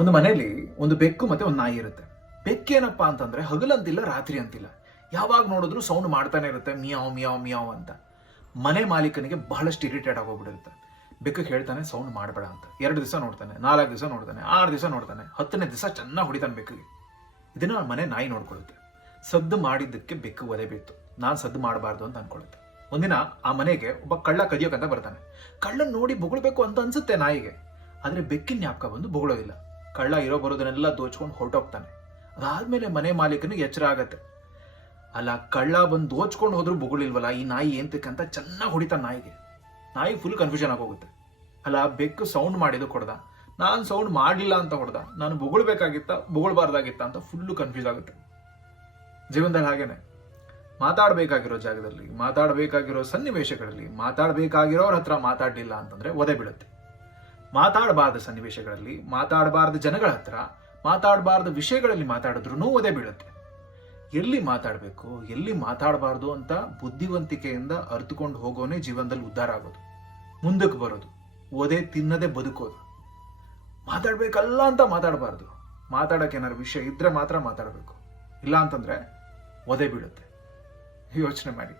ಒಂದು ಮನೆಯಲ್ಲಿ ಒಂದು ಬೆಕ್ಕು ಮತ್ತೆ ಒಂದು ನಾಯಿ ಇರುತ್ತೆ. ಬೆಕ್ಕೇನಪ್ಪಾ ಅಂತಂದ್ರೆ ಹಗಲಂತಿಲ್ಲ ರಾತ್ರಿ ಅಂತಿಲ್ಲ, ಯಾವಾಗ ನೋಡಿದ್ರು ಸೌಂಡ್ ಮಾಡ್ತಾನೆ ಇರುತ್ತೆ, ಮಿಯಾವ್ ಮಿಯಾವ್ ಮಿಯಾವ್ ಅಂತ. ಮನೆ ಮಾಲೀಕನಿಗೆ ಬಹಳಷ್ಟು ಇರಿಟೇಟ್ ಆಗೋಗ್ಬಿಟ್ಟಿರುತ್ತೆ. ಬೆಕ್ಕಕ್ಕೆ ಹೇಳ್ತಾನೆ ಸೌಂಡ್ ಮಾಡಬೇಡ ಅಂತ. 2 ದಿವಸ ನೋಡ್ತಾನೆ, 4 ದಿವಸ ನೋಡ್ತಾನೆ, 6 ದಿವಸ ನೋಡ್ತಾನೆ, 10ನೇ ದಿವಸ ಚೆನ್ನಾಗಿ ಹೊಡಿತಾನೆ ಬೆಕ್ಕಿಗೆ. ಇದನ್ನ ಮನೆ ನಾಯಿ ನೋಡ್ಕೊಳ್ಳುತ್ತೆ. ಸದ್ದು ಮಾಡಿದ್ದಕ್ಕೆ ಬೆಕ್ಕು ಒದೆ ಬಿತ್ತು, ನಾನು ಸದ್ದು ಮಾಡಬಾರ್ದು ಅಂತ ಅನ್ಕೊಳ್ಳುತ್ತೆ. ಒಂದಿನ ಆ ಮನೆಗೆ ಒಬ್ಬ ಕಳ್ಳ ಕದಿಯೋಕಂತ ಬರ್ತಾನೆ. ಕಳ್ಳನ್ ನೋಡಿ ಬೊಗಳ್ಬೇಕು ಅಂತ ಅನ್ಸುತ್ತೆ ನಾಯಿಗೆ, ಆದ್ರೆ ಬೆಕ್ಕಿನ ಜ್ಞಾಪಕ ಬಂದು ಬೊಗಳೋದಿಲ್ಲ. ಕಳ್ಳ ಇರೋ ಬರೋದನ್ನೆಲ್ಲ ದೋಚ್ಕೊಂಡು ಹೊರಟೋಗ್ತಾನೆ. ಅದಾದ್ಮೇಲೆ ಮನೆ ಮಾಲೀಕನಿಗೆ ಎಚ್ಚರ ಆಗತ್ತೆ. ಅಲ್ಲ, ಕಳ್ಳ ಬಂದು ದೋಚ್ಕೊಂಡು ಹೋದ್ರು ಬೊಗಳಿಲ್ವಲ್ಲ, ಈ ನಾಯಿ ಏಂತಕ್ಕಂತ ಚೆನ್ನಾಗಿ ಹೊಡಿತಾನೆ ನಾಯಿಗೆ. ನಾಯಿ ಫುಲ್ ಕನ್ಫ್ಯೂಷನ್ ಆಗೋಗುತ್ತೆ. ಅಲ್ಲ, ಬೆಕ್ಕು ಸೌಂಡ್ ಮಾಡಿದ್ದು ಕೊಡ್ದ, ನಾನು ಸೌಂಡ್ ಮಾಡಲಿಲ್ಲ ಅಂತ ಹೊಡೆದ, ನಾನು ಬೊಗಳ್ಬೇಕಾಗಿತ್ತ ಬೊಗಳ್ಬಾರ್ದಾಗಿತ್ತ ಅಂತ ಫುಲ್ಲು ಕನ್ಫ್ಯೂಸ್ ಆಗುತ್ತೆ. ಜೀವನದಲ್ಲಿ ಹಾಗೇನೆ ಮಾತಾಡಬೇಕಾಗಿರೋ ಜಾಗದಲ್ಲಿ, ಮಾತಾಡಬೇಕಾಗಿರೋ ಸನ್ನಿವೇಶಗಳಲ್ಲಿ, ಮಾತಾಡಬೇಕಾಗಿರೋರ ಹತ್ರ ಮಾತಾಡಲಿಲ್ಲ ಅಂತಂದ್ರೆ ಒದೆ ಬೀಳುತ್ತೆ. ಮಾತಾಡಬಾರ್ದ ಸನ್ನಿವೇಶಗಳಲ್ಲಿ, ಮಾತಾಡಬಾರ್ದ ಜನಗಳ ಹತ್ರ, ಮಾತಾಡಬಾರ್ದ ವಿಷಯಗಳಲ್ಲಿ ಮಾತಾಡಿದ್ರು ಒದೆ ಬೀಳುತ್ತೆ. ಎಲ್ಲಿ ಮಾತಾಡಬೇಕು, ಎಲ್ಲಿ ಮಾತಾಡಬಾರ್ದು ಅಂತ ಬುದ್ಧಿವಂತಿಕೆಯಿಂದ ಅರ್ಥಕೊಂಡು ಹೋಗೋನೇ ಜೀವನದಲ್ಲಿ ಉದ್ಧಾರ ಆಗೋದು, ಮುಂದಕ್ಕೆ ಬರೋದು, ಒದೆ ತಿನ್ನದೆ ಬದುಕೋದು. ಮಾತಾಡ್ಬೇಕಲ್ಲ ಅಂತ ಮಾತಾಡಬಾರ್ದು. ಮಾತಾಡಕ್ಕೆ ಏನಾದ್ರು ವಿಷಯ ಇದ್ರೆ ಮಾತ್ರ ಮಾತಾಡಬೇಕು, ಇಲ್ಲ ಅಂತಂದ್ರೆ ಒದೆ ಬೀಳುತ್ತೆ. ಯೋಚನೆ ಮಾಡಿ.